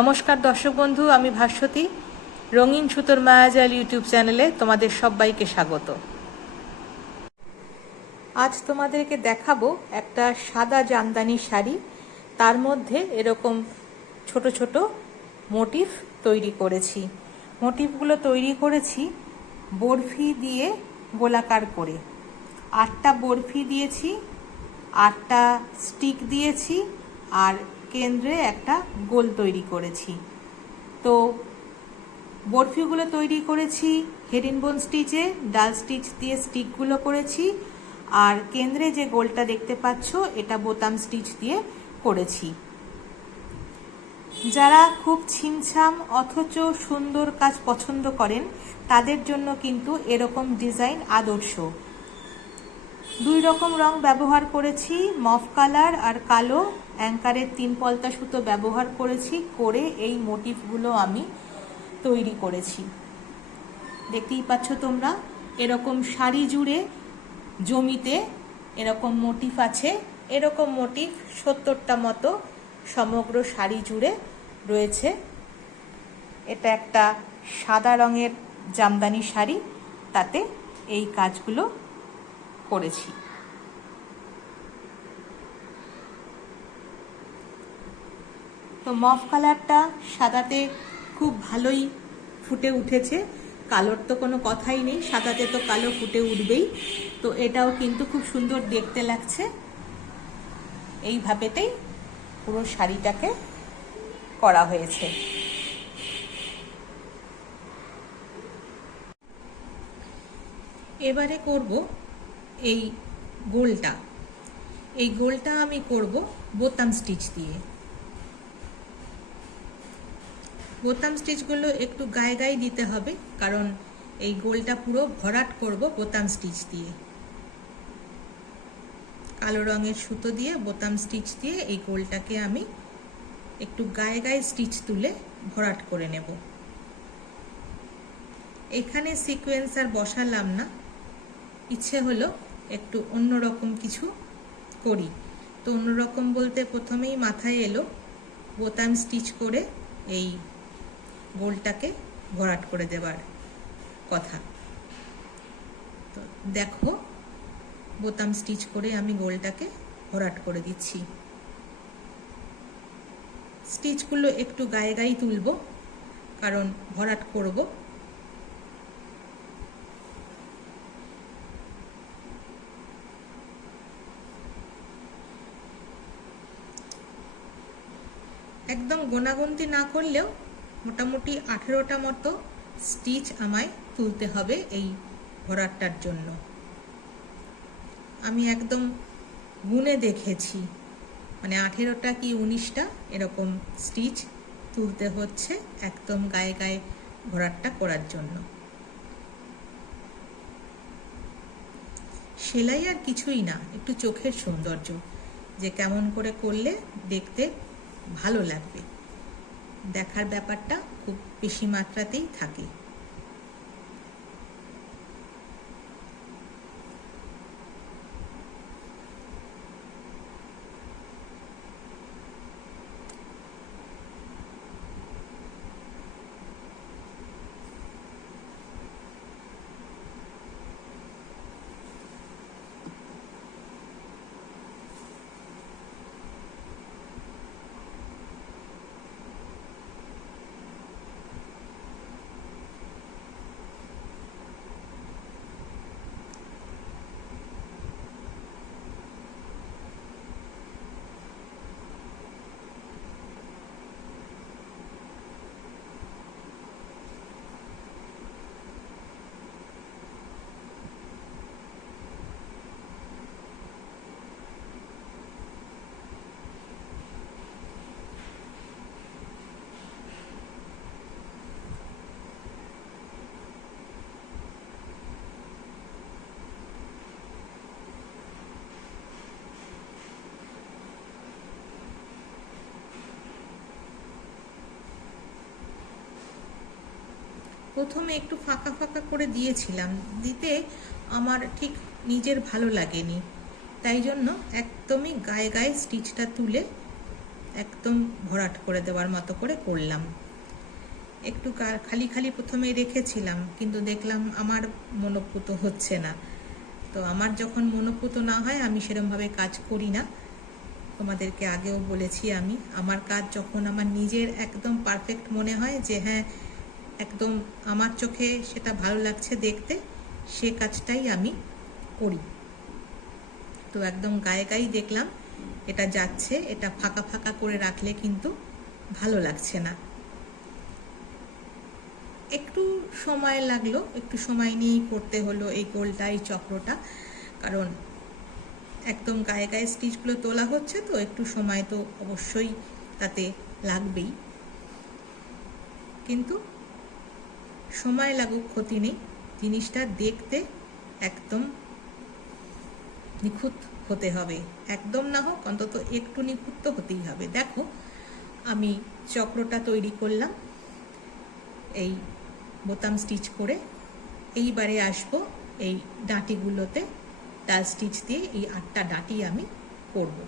নমস্কার দর্শক বন্ধু, আমি ভাস্বতী। রঙিন সুতোর মায়াজাল ইউটিউব চ্যানেলে তোমাদের সবাইকে স্বাগত। আজ তোমাদেরকে দেখাবো একটা সাদা জামদানি শাড়ি, তার মধ্যে এরকম ছোট ছোট মোটিফ তৈরি করেছি। মোটিফগুলো তৈরি করেছি বরফি দিয়ে গোলাকার করে। 8টা বরফি দিয়েছি, 8টা স্টিক দিয়েছি, আর কেন্দ্রে একটা গোল তৈরি করেছি। তো বরফিগুলো তৈরি করেছি হেরিনবোন স্টিচে, ডাল স্টিচ দিয়ে স্টিকগুলো করেছি, আর কেন্দ্রে যে গোলটা দেখতে পাচ্ছ এটা বোতাম স্টিচ দিয়ে করেছি। যারা খুব ছিমছাম অথচ সুন্দর কাজ পছন্দ করেন তাদের জন্য কিন্তু এরকম ডিজাইন আদর্শ। 2 রকম রং ব্যবহার করেছি, মফ কালার আর কালো অ্যাঙ্কারের 3 পলতা সুতো ব্যবহার করেছি, করে এই মোটিফগুলো আমি তৈরি করেছি। দেখতেই পাচ্ছ তোমরা, এরকম শাড়ি জুড়ে জমিতে এরকম মোটিফ আছে। এরকম মোটিফ 70টা মতো সমগ্র শাড়ি জুড়ে রয়েছে। এটা একটা সাদা রঙের জামদানি শাড়ি, তাতে এই কাজগুলো করেছি। তো মফ কালারটা সাদাতে খুব ভালোই ফুটে উঠেছে, কালোর তো কোনো কথাই নেই, সাদাতে তো কালো ফুটে উঠবেই। তো এটাও কিন্তু খুব সুন্দর দেখতে লাগছে। এইভাবেতেই পুরো শাড়িটাকে করা হয়েছে। এবারে করব এই গোলটা। এই গোলটা আমি করব বোতাম স্টিচ দিয়ে। বোতাম স্টিচগুলো একটু গায়ে গায়ে দিতে হবে, কারণ এই গোলটা পুরো ভরাট করব বোতাম স্টিচ দিয়ে। কালো রঙের সুতো দিয়ে বোতাম স্টিচ দিয়ে এই গোলটাকে আমি একটু গায়ে গায়ে স্টিচ তুলে ভরাট করে নেব। এখানে সিকোয়েন্স আর বসালাম না, ইচ্ছে হলো একটু অন্যরকম কিছু করি। তো অন্যরকম বলতে প্রথমেই মাথায় এলো বোতাম স্টিচ করে এই গোলটাকে ভরাট করে দেওয়ার কথা। তো দেখো, বোতাম স্টিচ করে আমি গোলটাকে ভরাট করে দিচ্ছি। স্টিচগুলো একটু গায়ে গায়ে তুলব, কারণ ভরাট করব। একদম গোনাগুনতি না করলেও মোটামুটি 18টা মতো স্টিচ আমায় তুলতে হবে এই ভরাটটার জন্য। আমি একদম গুনে দেখেছি, মানে 18টা কি 19টা এরকম স্টিচ তুলতে হচ্ছে একদম গায়ে গায়ে ভরাটটা করার জন্য। সেলাই আর কিছুই না, একটু চোখের সৌন্দর্য, যে কেমন করে করলে দেখতে ভালো লাগবে, দেখার ব্যাপারটা খুব বেশি মাত্রাতেই থাকে। প্রথমে একটু ফাঁকা ফাঁকা করে দিয়েছিলাম, দিতে আমার ঠিক নিজের ভালো লাগেনি, তাই জন্য একদমই গায়ে গায়ে স্টিচটা তুলে একদম ভরাট করে দেওয়ার মতো করে করলাম। একটু খালি খালি প্রথমে রেখেছিলাম, কিন্তু দেখলাম আমার মনোপুত হচ্ছে না। তো আমার যখন মনোপুত না হয় আমি সেরকমভাবে কাজ করি না। তোমাদেরকে আগেও বলেছি, আমি আমার কাজ যখন আমার নিজের একদম পারফেক্ট মনে হয় যে হ্যাঁ একদম আমার চোখে সেটা ভালো লাগছে দেখতে, সে কাজটাই আমি করি। তো একদম গায়ে গায়ে দেখলাম এটা যাচ্ছে, এটা ফাঁকা ফাঁকা করে রাখলে কিন্তু ভালো লাগছে না। একটু সময় লাগলো, একটু সময় নিয়েই করতে হলো এই গোলটা, এই চক্রটা, কারণ একদম গায়ে গায়ে স্টিচগুলো তোলা হচ্ছে, তো একটু সময় তো অবশ্যই তাতে লাগবেই। কিন্তু সময় লাগুক ক্ষতি নেই, জিনিসটা দেখতে একদম নিখুঁত হতে হবে। একদম না হোক, অন্তত একটু নিখুঁত তো হতেই হবে। দেখো আমি চক্রটা তৈরি করলাম এই বোতাম স্টিচ করে। এইবারে আসবো এই ডাঁটিগুলোতে ডাল স্টিচ দিয়ে এই 8টা ডাঁটি আমি করব।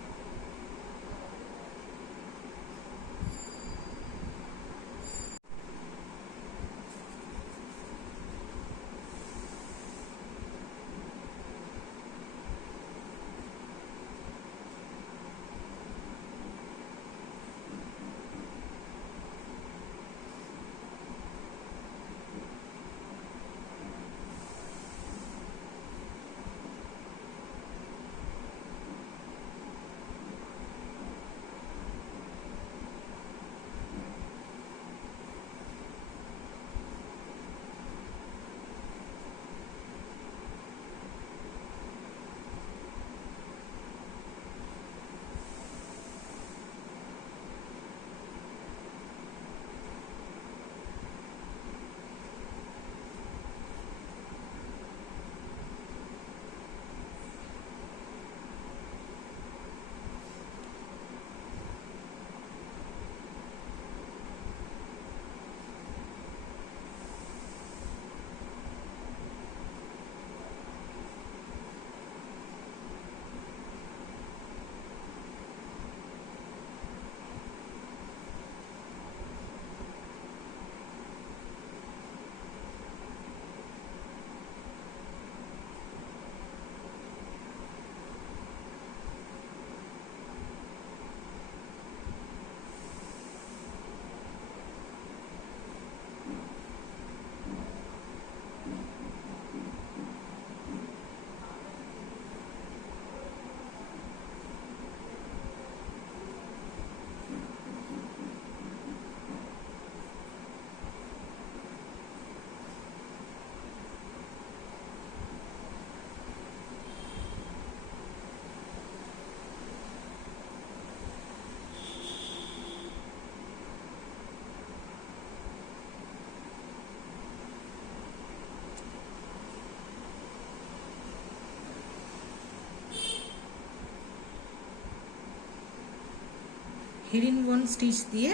হেরিনবোন স্টিচ দিয়ে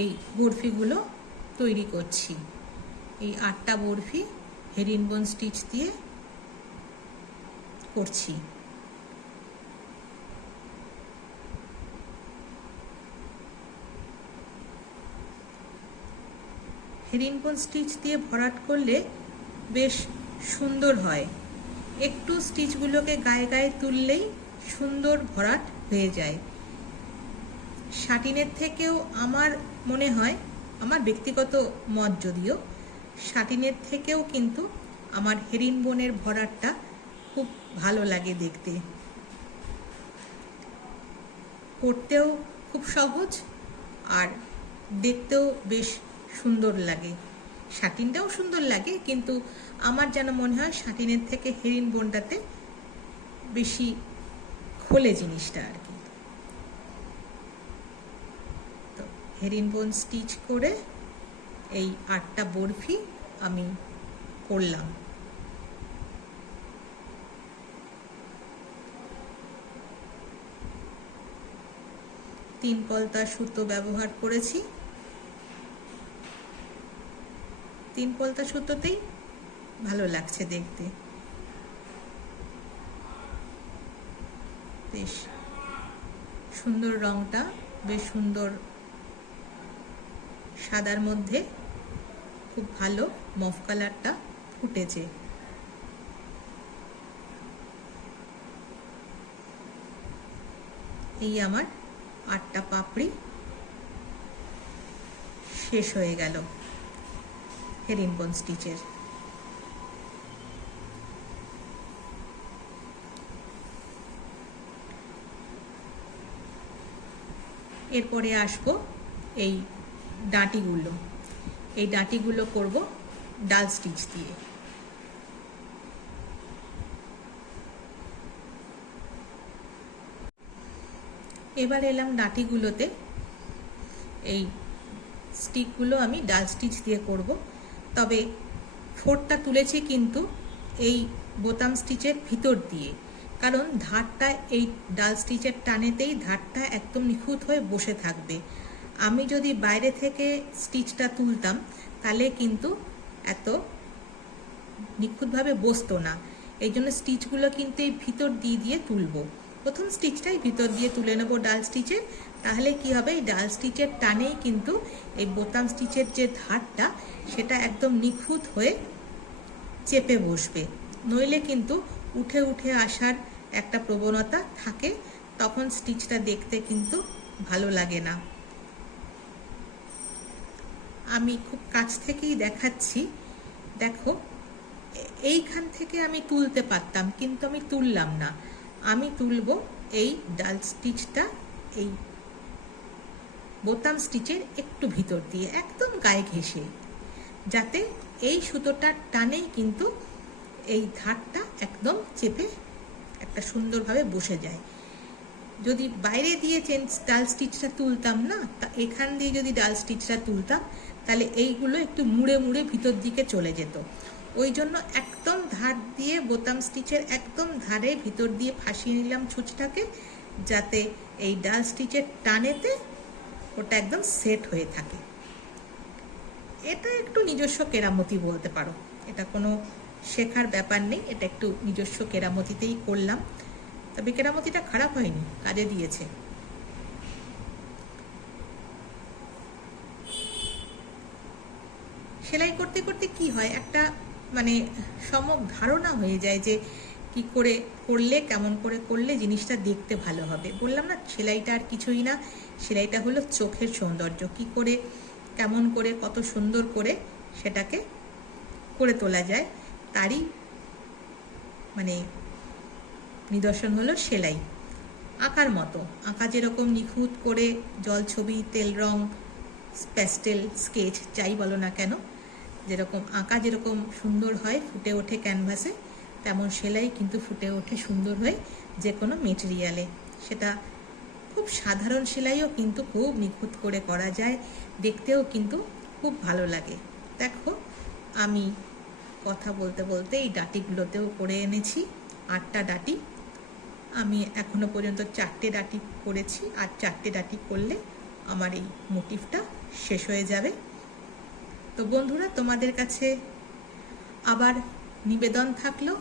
এই বরফিগুলো তৈরি করছি। এই 8টা বরফি হেরিনবোন স্টিচ দিয়ে করছি। হেরিনবোন স্টিচ দিয়ে ভরাট করলে বেশ সুন্দর হয়। একটু স্টিচগুলোকে গায়ে গায়ে তুললেই সুন্দর ভরাট হয়ে যায়। শাটিনের থেকেও আমার মনে হয়, আমার ব্যক্তিগত মত যদিও, শাটিনের থেকেও কিন্তু আমার হেরিনবোনের ভরাটটা খুব ভালো লাগে দেখতে। করতেও খুব সহজ আর দেখতেও বেশ সুন্দর লাগে। শাটিনটাও সুন্দর লাগে, কিন্তু আমার যেন মনে হয় শাটিনের থেকে হেরিনবোনটাতে বেশি খোলে জিনিসটা আর কি। তো হেরিনবোন স্টিচ করে এই 8টা বরফি আমি করলাম। তিন পলতা সুতো ব্যবহার করেছি। 3 পলতা সুতোতেই ভালো লাগছে দেখতে, বেশ সুন্দর রংটা বেশ সুন্দর সাদার মধ্যে খুব ভালো মফ কালারটা ফুটেছে। এই আমার 8টা পাপড়ি শেষ হয়ে গেল হেরিংবোন স্টিচের। এরপরে আসবো এই ডাঁটিগুলো। এই ডাঁটিগুলো করব ডাল স্টিচ দিয়ে। এবার এলাম ডাঁটিগুলোতে। এই স্টিকগুলো আমি ডাল স্টিচ দিয়ে করব, তবে ফোরটা তুলেছি কিন্তু এই বোতাম স্টিচের ভিতর দিয়ে, কারণ ধারটা এই ডাল স্টিচের টানেতেই ধারটা একদম নিখুঁত হয়ে বসে থাকবে। আমি যদি বাইরে থেকে স্টিচটা তুলতাম তাহলে কিন্তু এত নিখুঁতভাবে বসতো না। এই জন্য স্টিচগুলো কিন্তু এই ভিতর দিয়ে দিয়ে তুলবো। প্রথম স্টিচটাই ভিতর দিয়ে তুলে নেবো ডাল স্টিচের, তাহলে কি হবে, এই ডাল স্টিচের টানেই কিন্তু এই বোতাম স্টিচের যে ধারটা সেটা একদম নিখুঁত হয়ে চেপে বসবে। নইলে কিন্তু উঠে উঠে আসার একটা প্রবণতা থাকে, তখন স্টিচটা দেখতে কিন্তু ভালো লাগে না। আমি খুব কাছ থেকেই দেখাচ্ছি, দেখো এইখান থেকে আমি তুলতে পারতাম কিন্তু আমি তুললাম না। আমি তুলবো এই ডাল স্টিচটা এই বোতাম স্টিচের একটু ভিতর দিয়ে, একদম গায়ে ঘেঁষে, যাতে এই সুতোটার টানেই কিন্তু এই ধারটা একদম চেপে একটা সুন্দরভাবে বসে যায়। যদি বাইরে দিয়ে ডাল স্টিচটা তুলতাম না, তা এখান দিয়ে যদি ডাল স্টিচটা তুলতাম তাহলে এইগুলো একটু মুড়ে মুড়ে ভিতর দিকে চলে যেত। ওই জন্য একদম ধার দিয়ে বোতাম স্টিচের একদম ধারে ভিতর দিয়ে ফাঁসিয়ে নিলাম ছুঁচটাকে, যাতে এই ডাল স্টিচের টানেতে ওটা একদম সেট হয়ে থাকে। এটা একটু নিজস্ব কেরামতি বলতে পারো, এটা কোনো শেখার ব্যাপার নেই, এটা একটু নিজস্ব কেরামতিতেই করলাম। তবে কেরামতিটা খারাপ হয়নি, কাজে দিয়েছে। সেলাই করতে করতে কি হয়, একটা মানে সম্যক ধারণা হয়ে যায় যে কি করে করলে, কেমন করে করলে জিনিসটা দেখতে ভালো হবে। বললাম না, সেলাইটা আর কিছুই না, সেলাইটা হলো চোখের সৌন্দর্য। কি করে, কেমন করে, কত সুন্দর করে সেটাকে করে তোলা যায়, তারই মানে নিদর্শন হলো সেলাই। আঁকার মতো, আঁকা যেরকম নিখুঁত করে জল ছবি, তেল রং, প্যাস্টেল, স্কেচ যাই বলো না কেন, যেরকম আঁকা যেরকম সুন্দর হয় ফুটে ওঠে ক্যানভাসে, তেমন সেলাই কিন্তু ফুটে ওঠে সুন্দর হয়ে যে কোনো মেটেরিয়ালে। সেটা খুব সাধারণ সেলাইও কিন্তু খুব নিখুঁত করে করা যায়, দেখতেও কিন্তু খুব ভালো লাগে। দেখো আমি কথা বলতে বলতে এই ডাঁটিগুলোতেও করে এনেছি 8টা ডাঁটি। আমি এখনো পর্যন্ত 4টে ডাঁটি করেছি, আর 4টে ডাঁটি করলে আমার এই মোটিভটা শেষ হয়ে যাবে। তো বন্ধুরা, তোমাদের কাছে আবার নিবেদন থাকলো,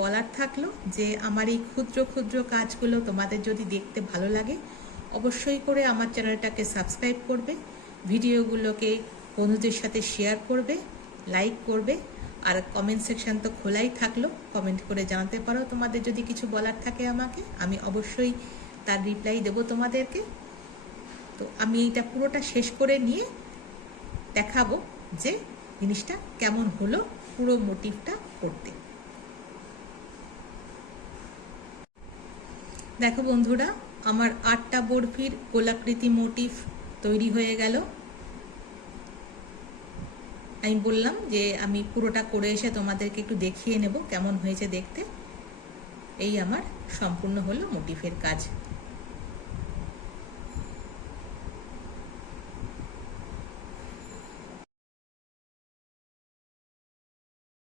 বলার থাকলো যে আমার এই ক্ষুদ্র ক্ষুদ্র কাজগুলো তোমাদের যদি দেখতে ভালো লাগে, অবশ্যই করে আমার চ্যানেলটাকে সাবস্ক্রাইব করবে, ভিডিওগুলোকে বন্ধুদের সাথে শেয়ার করবে, লাইক করবে, আর কমেন্ট সেকশন তো খোলাই থাকলো, কমেন্ট করে জানাতে পারো তোমাদের যদি কিছু বলার থাকে আমাকে, আমি অবশ্যই তার রিপ্লাই দেবো তোমাদেরকে। তো আমি এইটা পুরোটা শেষ করে নিয়ে দেখাবো যে জিনিসটা কেমন হলো পুরো মোটিভটা করতে। দেখো বন্ধুরা, আমার 8টা বরফির গোলাকৃতি মোটিভ তৈরি হয়ে গেল। আমি বললাম যে আমি পুরোটা করে এসে তোমাদেরকে একটু দেখিয়ে নেব কেমন হয়েছে দেখতে। এই আমার সম্পূর্ণ হলো মোটিভের কাজ।